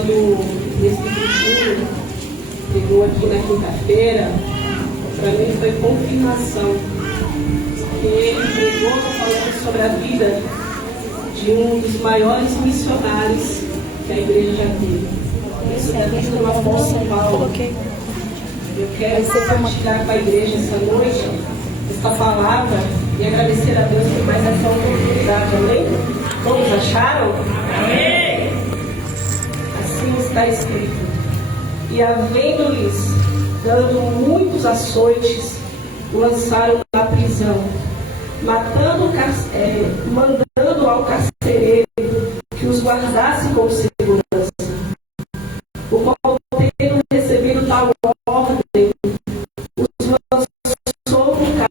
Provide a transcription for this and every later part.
quando esse culto pegou aqui na quinta-feira, para mim foi confirmação, porque ele pregou falando sobre a vida de um dos maiores missionários que a igreja já teve. Isso é a vida do apóstolo Paulo. Eu quero compartilhar com a igreja essa noite esta palavra e agradecer a Deus por mais essa oportunidade. Amém? Todos acharam? Amém! Assim está escrito. E havendo-lhes dando muitos açoites, o lançaram na prisão, mandando ao carcereiro que os guardasse com segurança. O qual, tendo recebido tal ordem, os lançou no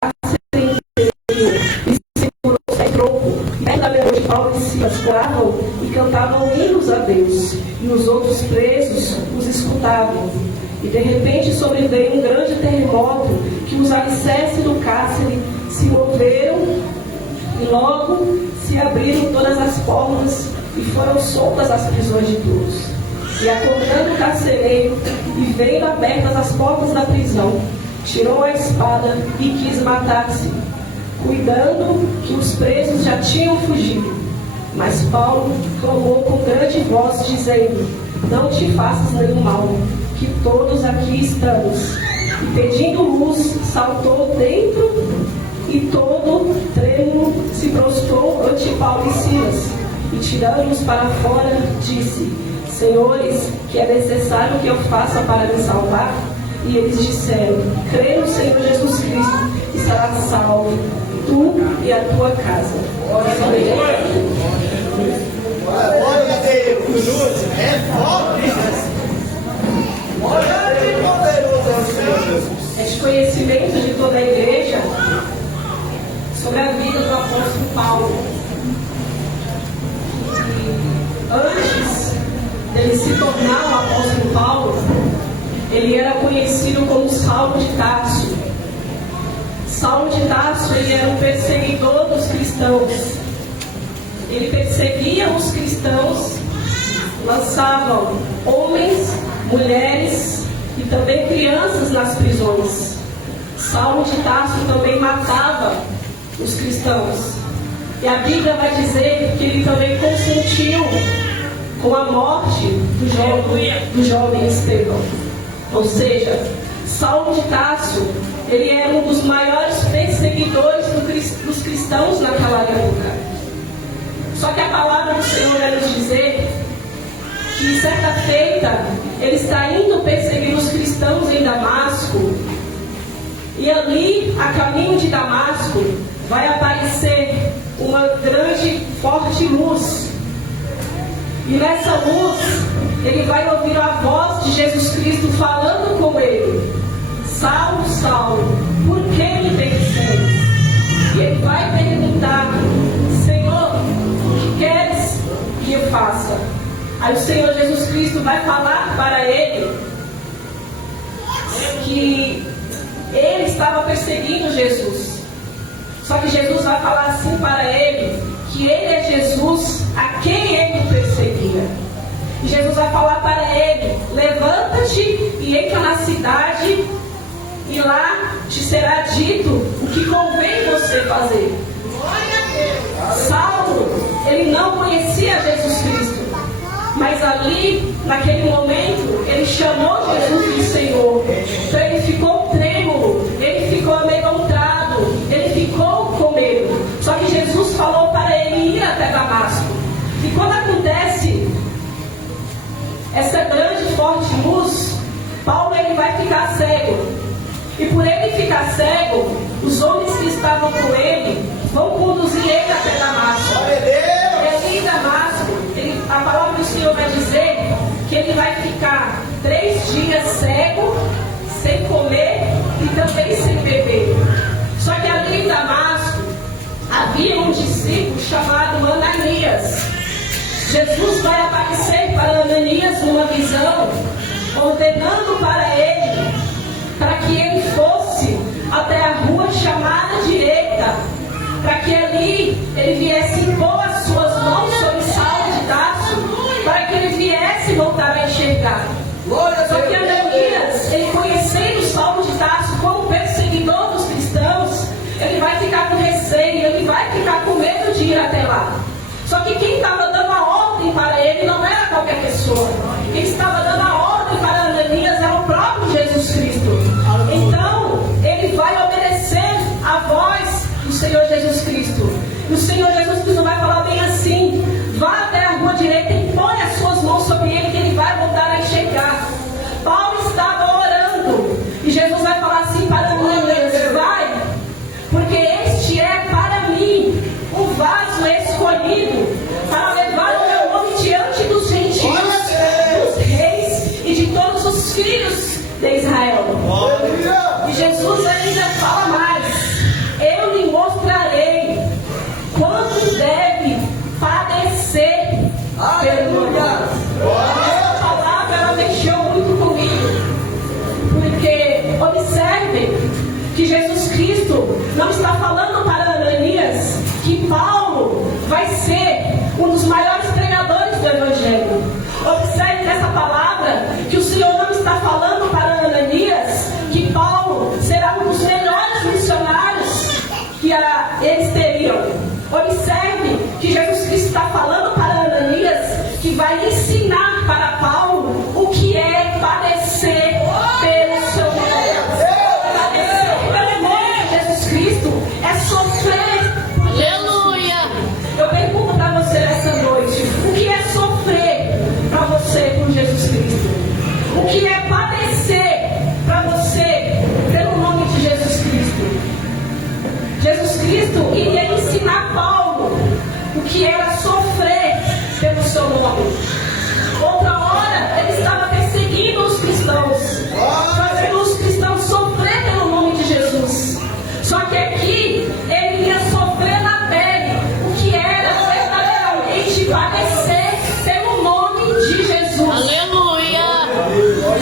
cárcere inteiro e segurou-se em tronco. E da meia-noite Paulo e Silas clamavam e cantavam hinos a Deus, e os outros presos os escutavam. E de repente sobreveio um grande terremoto, que os alicerces do cárcere se moveram, e logo se abriram todas as portas, e foram soltas as prisões de todos. E acordando o carcereiro, e vendo abertas as portas da prisão, tirou a espada e quis matar-se, cuidando que os presos já tinham fugido. Mas Paulo clamou com grande voz, dizendo: não te faças nenhum mal, que todos aqui estamos. E pedindo luz, saltou dentro, e todo trêmulo se prostrou ante Paulo e Silas. E tirando-os para fora, disse: senhores, que é necessário que eu faça para me salvar? E eles disseram: crê no Senhor Jesus Cristo e serás salvo, tu e a tua casa. Glória a Deus! É forte! Grande e poderoso é o Senhor Jesus. É de conhecimento de toda a igreja sobre a vida do apóstolo Paulo. E antes dele se tornar o apóstolo Paulo, ele era conhecido como Saulo de Tarso. Saulo de Tarso, ele era um perseguidor dos cristãos. Ele perseguia os cristãos, lançavam homens, mulheres e também crianças nas prisões. Saulo de Tarso também matava os cristãos. E a Bíblia vai dizer que ele também consentiu com a morte do jovem Estevão. Ou seja, Saulo de Tarso, ele era um dos maiores perseguidores dos cristãos naquela época. Só que a palavra do Senhor vai nos dizer que certa feita ele está indo perseguir os cristãos em Damasco, e ali, a caminho de Damasco, vai aparecer uma grande, forte luz. E nessa luz, ele vai ouvir a voz de Jesus Cristo falando com ele: Saulo, Saulo, por que me persegues? E ele vai perguntar: Senhor, o que queres que eu faça? Aí o Senhor Jesus Cristo vai falar para ele que ele estava perseguindo Jesus. Só que Jesus vai falar assim para ele, que ele é Jesus a quem ele perseguia. E Jesus vai falar para ele: levanta-te e entra na cidade, e lá te será dito o que convém você fazer. Saulo, ele não conhecia Jesus Cristo, mas ali, naquele momento, ele chamou Jesus de Senhor. Então ele ficou trêmulo, ele ficou amedrontado, ele ficou com medo. Só que Jesus falou para ele ir até Damasco. E quando acontece essa grande e forte luz, Paulo ele vai ficar cego. E por ele ficar cego, os homens que estavam com ele vão conduzir ele até Damasco. E ali em Damasco, a palavra do Senhor vai dizer que ele vai ficar 3 dias cego, sem comer e também sem beber. Só que ali em Damasco havia um discípulo chamado Ananias. Jesus vai aparecer para Ananias numa visão, ordenando para ele, para que ele fosse até a rua chamada direita, para que ali ele viesse impor as suas mãos sobre Saulo de Tarso, para que ele viesse até lá. Só que quem estava dando a ordem para ele não era qualquer pessoa. Quem estava dando a ordem para Ananias era o próprio Jesus Cristo. Então, ele vai obedecer a voz do Senhor Jesus Cristo. E o Senhor Jesus Cristo vai falar bem assim: vá até a rua direita e põe as suas mãos sobre ele, que ele vai voltar a enxergar. Paulo estava orando e Jesus vai falar assim para Ananias: vai, porque este é para mim um vaso escolhido para levar o meu nome diante dos gentios, dos reis e de todos os filhos de Israel. E Jesus ainda fala mais: eu lhe mostrarei quanto deve padecer pelo nome. Essa palavra ela mexeu muito comigo, porque observem que Jesus Cristo não está falando para Ananias que Paulo vai ser um dos maiores pregadores do Evangelho. Observe nessa palavra que o Senhor não está falando para Ananias que Paulo será um dos melhores missionários que eles teriam. Observe que Jesus Cristo está falando para Ananias que vai ensinar para Paulo o que é padecer pelo seu nome. Padecer pelo nome de Jesus Cristo é sofrer. Aleluia! Eu pergunto para você nessa noite: o que é sofrer para você por Jesus Cristo? O que é padecer para você pelo nome de Jesus Cristo? Jesus Cristo iria ensinar Paulo o que era sofrer pelo seu nome. Outra hora ele estava perseguindo os cristãos, fazendo os cristãos sofrer pelo nome de Jesus. Só que aqui ele ia sofrer na pele o que era verdadeiramente padecer pelo nome de Jesus. Aleluia!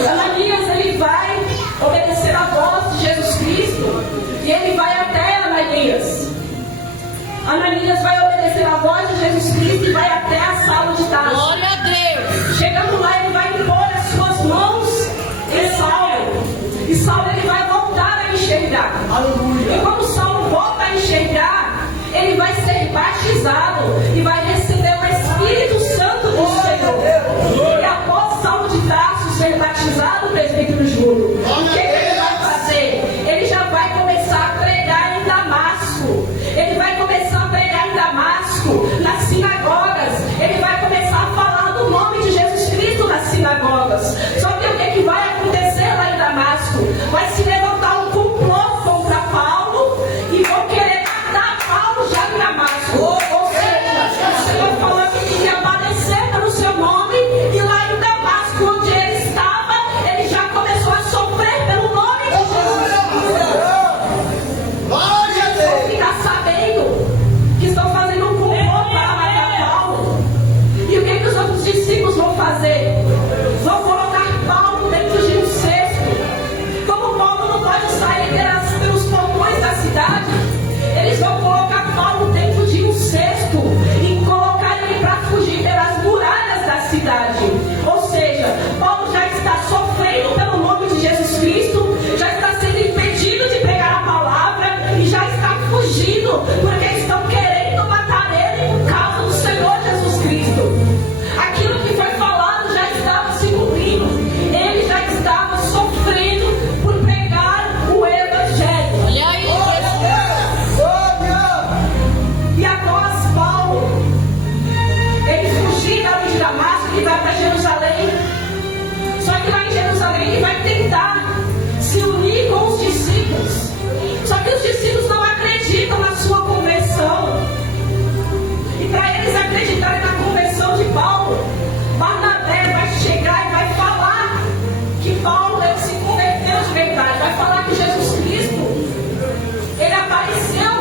Ananias ele vai obedecer a voz de Jesus Cristo e ele vai até Ananias. Ananias vai obedecer a voz de Jesus Cristo e vai até a sala de Tarso. Glória a Deus! Chegando lá, ele vai impor as suas mãos em Saulo. E Saulo ele vai voltar a enxergar. E quando Saulo volta a enxergar, ele vai ser batizado e vai receber o Espírito Santo do Senhor. E após Saulo de Tarso ser batizado, presbítero Júlio, o que ele vai fazer? Ele já vai começar a pregar em Damasco. Ele vai começar a pregar em Damasco, nas sinagogas. Ele vai começar a falar do nome de Jesus Cristo nas sinagogas. Só que o que vai acontecer lá em Damasco? Vai se levantar um complô contra Paulo e vão querer matar Paulo já em Damasco. Ou seja, o Senhor falou que ele ia padecer pelo seu nome, e lá em Damasco, onde ele estava, ele já começou a sofrer pelo nome de Jesus. Ficar sabendo que estão fazendo um complô para matar Paulo. E o que os outros discípulos vão fazer? Vão colocar Paulo dentro de um cesto. Como Paulo não pode sair pelos portões da cidade, eles vão colocar Paulo dentro de um cesto e colocar ele para fugir pelas muralhas da cidade. Ou seja, Paulo já está sofrendo pelo nome de Jesus Cristo, já está sendo impedido de pregar a palavra e já está fugindo, porque estão querendo matar ele por causa do Senhor Jesus Cristo. Aquilo que foi falado já estava se cumprindo. Ele já estava sofrendo por pregar o Evangelho. Olha aí! E após Paulo ele fugir dali de Damasco, ele vai para Jerusalém. Só que lá em Jerusalém ele vai tentar se unir com os discípulos. Só que os discípulos não acreditam na sua conversão. E para eles acreditarem na conversão de Paulo, Barnabé vai chegar e vai falar que Paulo ele se converteu de verdade. Vai falar que Jesus Cristo ele apareceu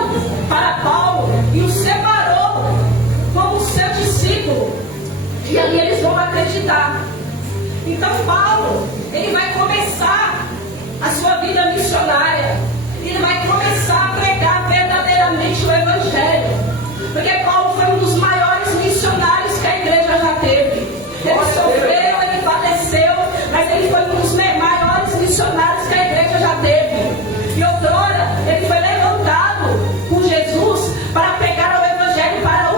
para Paulo e o separou como seu discípulo. E ali eles vão acreditar. Então Paulo ele vai começar a sua vida missionária. Ele vai começar a pregar verdadeiramente o Evangelho. Porque Paulo foi um dos maiores missionários que a igreja já teve. Ele sofreu, ele padeceu, mas ele foi um dos maiores missionários que a igreja já teve. E outrora, ele foi levantado por Jesus para pregar o Evangelho para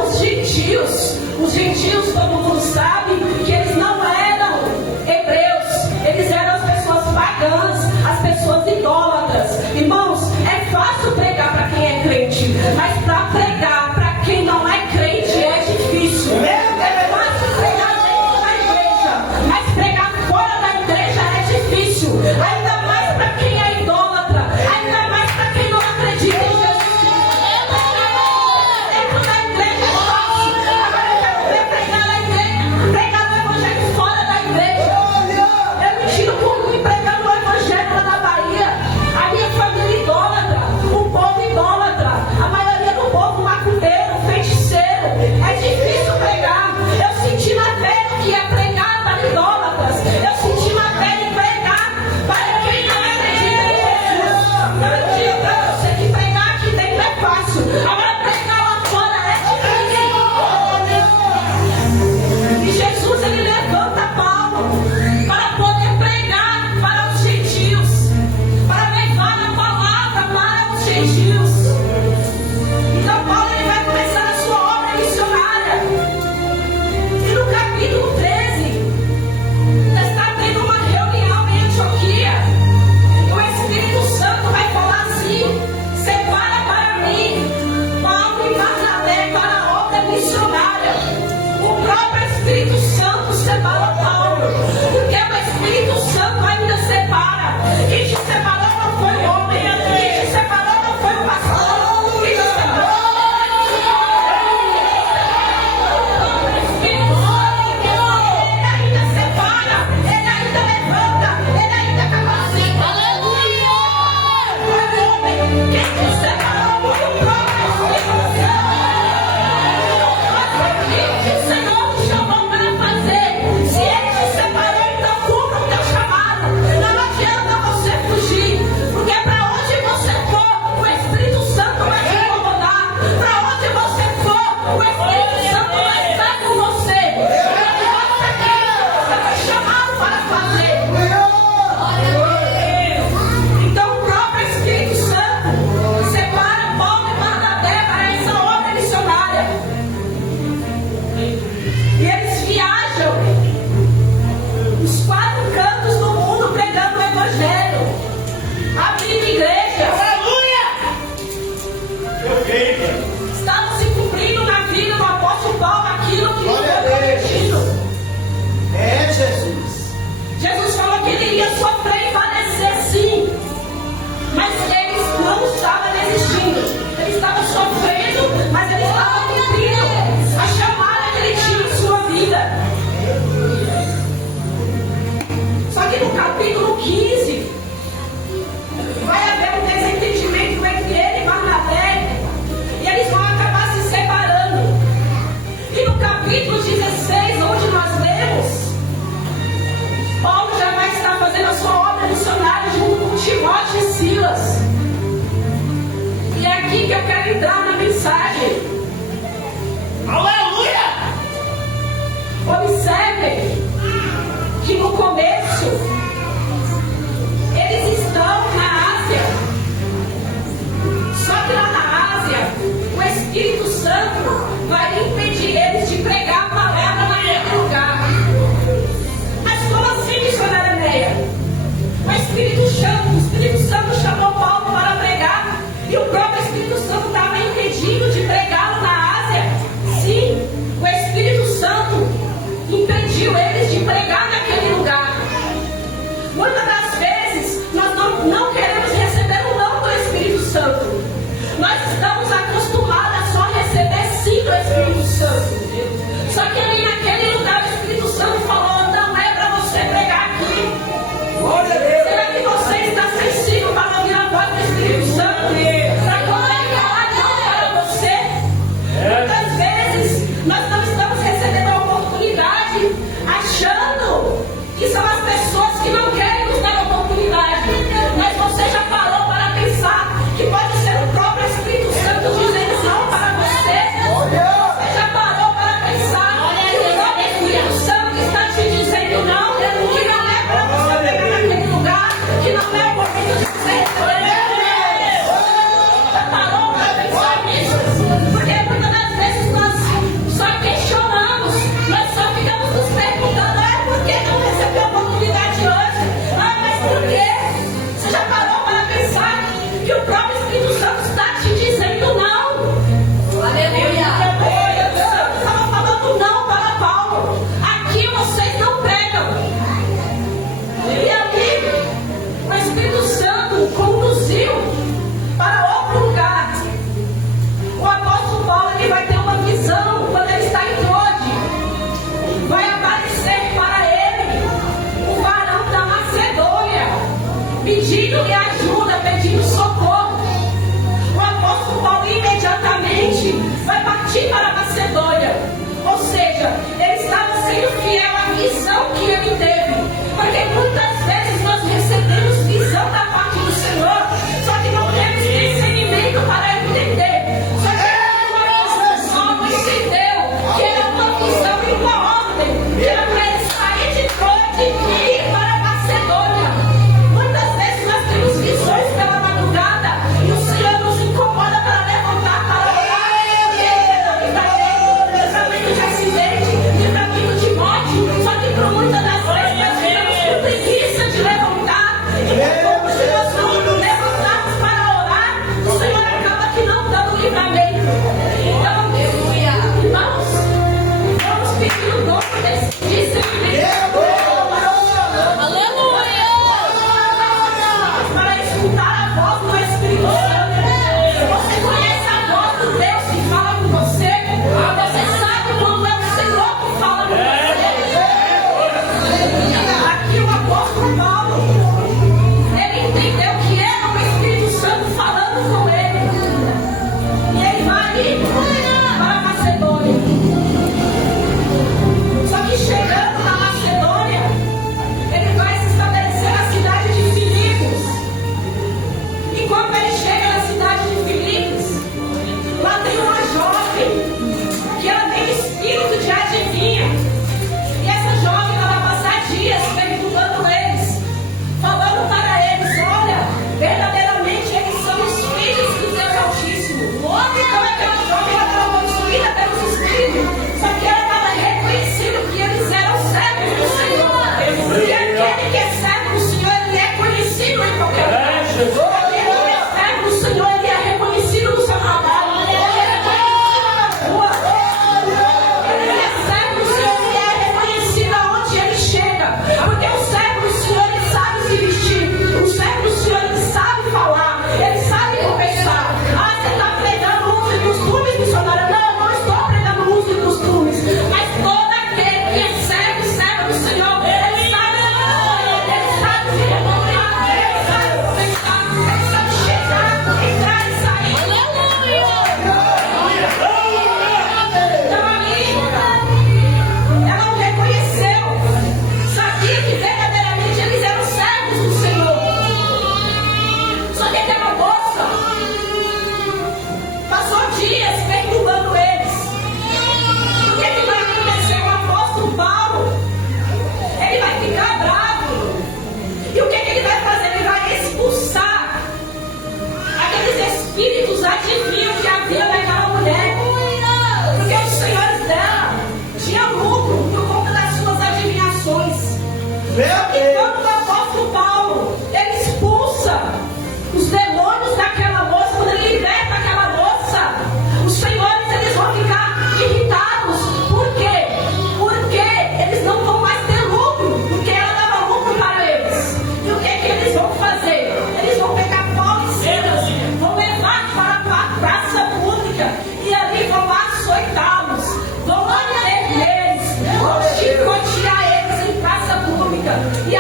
achando que são as pessoas que não querem nos dar oportunidade. Mas você já parou para pensar que pode ser o próprio Espírito Santo dizendo não para você? Você já parou para pensar que o próprio Espírito Santo está te dizendo não, que não é para você pegar naquele lugar, que não é o momento de ser. Já parou para pensar nisso? Porque muitas das vezes nós só questionamos, nós só ficamos nos perguntando, por que não recebeu a oportunidade hoje? Mas por quê? Você já parou para pensar que o próprio Espírito Santo está te dizendo não? Aleluia! O Espírito Santo estava falando não para Paulo. Aqui vocês não pregam. E ali, o Espírito Santo conduziu para outro lugar. O apóstolo Paulo ele vai ter uma visão quando ele está em Troade. Vai aparecer para ele o varão da Macedônia, pedindo-lhe ajuda, pedindo socorro. O apóstolo Paulo imediatamente vai partir para a Macedônia. Ou seja, ele estava sendo fiel à visão que ele teve. Porque muitas vezes nós recebemos visão da parte do Senhor, só que não temos discernimento para entender. Só que Paulo entendeu que era uma visão e uma ordem, que era para ele sair de Troade e ir para a Macedônia. Muitas vezes nós temos visões pela madrugada e o Senhor nos incomoda para levantar para orar. Livramento de acidente, livramento de morte. Só que por muitas das vezes nós ficamos com preguiça de levantar. E como se nós não levantarmos para orar, o Senhor acaba que não dando livramento. Então, irmãos, vamos pedir o dom desse discernimento. Aleluia! Para escutar a voz do Espírito Santo. Você conhece a voz do Deus que fala com você? Você sabe quando é o Senhor que fala com você? Aqui o apóstolo Paulo, ele entendeu que era o Espírito Santo falando com ele. E ele vai ali para a Macedônia. Só que chegando na Macedônia, ele vai se estabelecer na cidade de Filipos. E quando ele chega na cidade de Filipos, lá tem uma jovem que ela tem espírito de adivinha. E essa jovem ela vai passar dias perguntando eles, falando para eles: olha, verdadeiramente eles são os filhos do Deus Altíssimo. Então aquela jovem ela estava possuída pelos espíritos, só que ela estava reconhecendo que eles eram servos do Senhor. Porque aquele que é servo do Senhor, ele é conhecido em qualquer lugar. Aquele que é servo do Senhor, ele é reconhecido no seu trabalho. Ele é reconhecido na rua. Ele é servo do Senhor, ele é reconhecido aonde ele chega. Porque o servo do Senhor, ele sabe se vestir. O servo do Senhor, ele sabe falar. Ele sabe conversar. Você está pregando uso e costumes, missionária? Não, não estou pregando uso e costumes. Mas todo aquele que é servo e serva do Senhor, ele sabe se remover, ele sabe conversar, ele sabe chegar, entrar e sair. Então ali, ela o reconheceu, sabia que verdadeiramente eles eram servos do Senhor. Só que aquela moça passou dias perturbando eles. O que vai acontecer com o apóstolo Paulo? Ele vai ficar bravo. E o que ele vai fazer? Ele vai expulsar aqueles espíritos adivinhos que havia naquela mulher. Porque os senhores dela tinham lucro por conta das suas adivinhações. E quando o apóstolo Paulo ele expulsa os demônios daquela moça, quando ele liberta aquela moça, os senhores eles vão ficar irritados. Por quê? Porque eles não vão mais ter lucro, porque ela dava lucro para eles. E o que eles vão fazer? Eles vão pegar Paulo e Silas, vão levar para a praça pública e ali vão açoitá-los, vão bater neles, vão chicotear eles em praça pública. E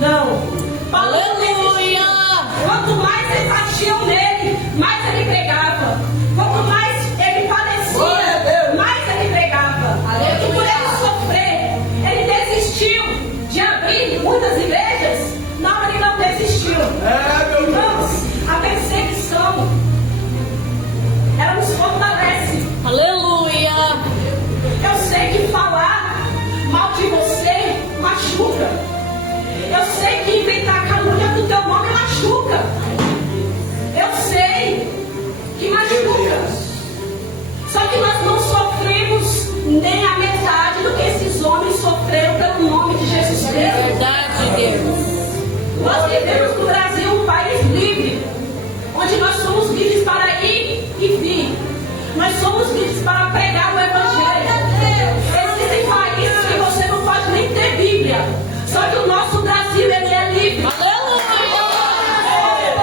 Não. Paulo não desistiu. Aleluia. Quanto mais eles batiam nele, mais ele pregava. Quanto mais ele padecia, mais ele pregava. E por ele sofrer, ele desistiu de abrir muitas igrejas? Não, ele não desistiu. Irmãos, a perseguição, ela nos fortalece. Aleluia. Eu sei que falar mal de você machuca. Eu sei que inventar calúnia do teu nome machuca. Eu sei que machuca. Só que nós não sofremos nem a metade do que esses homens sofreram pelo nome de Jesus Cristo. Verdade, Deus. Nós vivemos no Brasil um país livre, onde nós somos livres para ir e vir. Nós somos livres para pregar o Evangelho. Existem países que você não pode nem ter Bíblia. Só que o nosso Brasil, ele é livre. Estou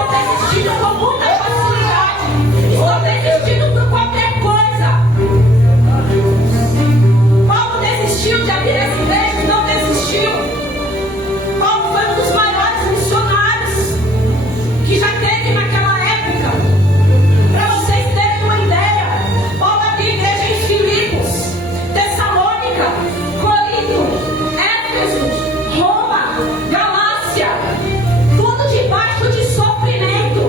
desistindo com muita facilidade. Estou desistindo por qualquer coisa. Paulo desistiu de abrir essa igreja? Não desistiu. Paulo foi um dos maiores missionários que já teve naquela época. Para vocês terem uma ideia, Paulo abriu igreja em Filipos, Tessalônica, Corinto, Éfeso, Roma, Galácia, tudo debaixo de sofrimento.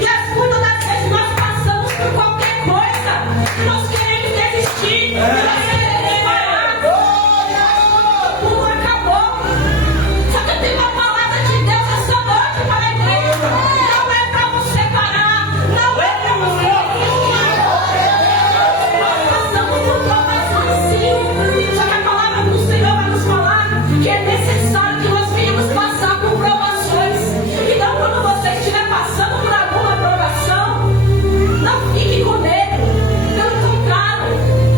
E muitas das vezes nós passamos por qualquer coisa, nós queremos desistir, nós queremos parar. Tudo acabou. Só que eu tenho uma palavra de Deus essa noite para a igreja. Não é para você parar, não é para você desistir. Nós passamos por provações sim. Só que a palavra do Senhor vai nos falar que é necessário que nós venhamos passar por provações. Então, quando você estiver passando por alguma provação, não fique com medo. Pelo contrário,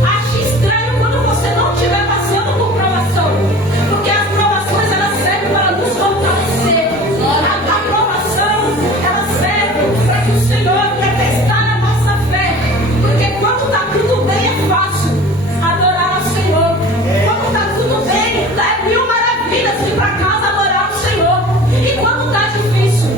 ache estranho quando você não estiver passando por provação. Porque as provações, elas servem para nos fortalecer. A provação, ela serve para que o Senhor quer testar a nossa fé. Porque quando está tudo bem, é fácil adorar ao Senhor. Quando está tudo bem, dá 1000 maravilhas ir para casa adorar o Senhor. E quando está difícil,